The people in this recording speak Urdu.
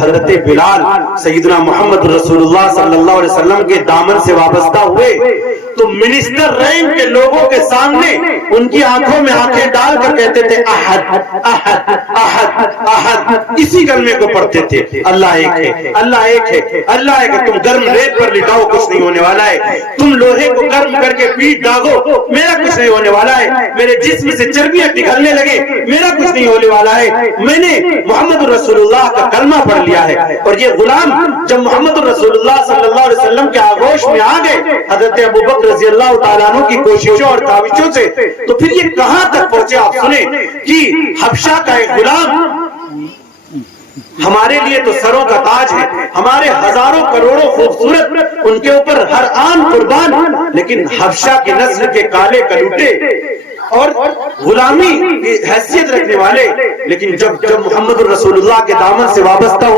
حضرت بلال سیدنا محمد رسول اللہ صلی اللہ علیہ وسلم کے دامن سے وابستہ ہوئے تو منسٹر رینک کے لوگوں کے سامنے ان کی آنکھوں میں آنکھیں ڈال کر کہتے تھے احد احد احد احد، اسی کلمے کو پڑھتے تھے، اللہ ایک ہے، اللہ ایک ہے، اللہ ایک ہے۔ تم گرم ریت پر لٹاؤ کچھ نہیں ہونے والا ہے، تم لوہے کو گرم کر کے پیٹ داغو میرا کچھ نہیں ہونے والا ہے، میرے جسم سے چربیاں پگھلنے لگے میرا کچھ نہیں ہونے والا ہے، میں نے محمد رسول اللہ کا کلمہ پڑھ لیا ہے۔ اور یہ غلام جب محمد رسول اللہ صلی اللہ علیہ وسلم کے آغوش میں آ گئے حضرت ابو بکر رضی اللہ تعالیٰ عنہ کی کوششوں اور کاوشوں سے، تو پھر یہ کہاں تک پہنچے آپ سنیں کہ حبشہ کا ایک غلام ہمارے لیے تو سروں کا تاج ہے، ہمارے ہزاروں کروڑوں خوبصورت ان کے اوپر ہر آن قربان، لیکن حبشہ کی نسل کے کالے کلوٹے اور غلامی کی حیثیت رکھنے والے، لیکن جب محمد رسول اللہ کے دامن سے وابستہ ہوئے